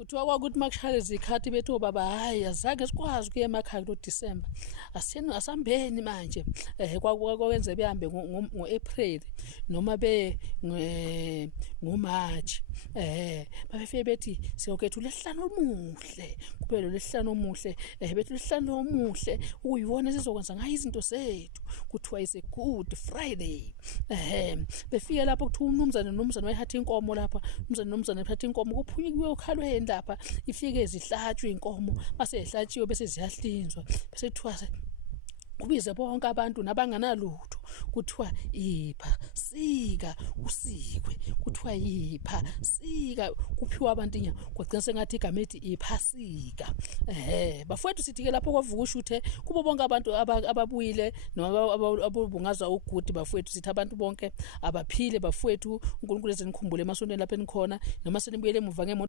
Kuthiwa kwakuthi makushaya izikhathi bethi obaba hayi azange sikwazi ukuya emakhaya kulo December. Asambeni manje. Kwakwenze behambe ngo-April noma ngo-March. Babefike bethi siyokhetha uLesihlanu omuhle. Kube lo Lesihlanu omuhle. Bethi uLesihlanu omuhle uyiwona sizokwenza ngayo izinto zethu. Kuthiwa is a good Friday. Befike lapho kuthiwa umnumzane wayehatha inkomo lapha. Umnumzane wathatha inkomo kuphunyuka uyokhalweni lapha ifike zihlatshwe inkomo base zihlatshiwe bese ziyahlinzwa bese kuthiwa kubize bonke abantu nabanganalutho kuthiwa ipha sika usikwe kuthiwa ipha sika kuphiwa abantu inya kwagcina sengathi igama ethi iphasika. Bafowethu sithi ke lapho kwavuka ushuthe kubo bonke abantu ababuyile noma abobungaza ugudi bafowethu sithi abantu bonke abaphile bafowethu uNkulunkulu ezenikhumbule emasontweni lapha enikhona noma senibuyele emuva ngemoto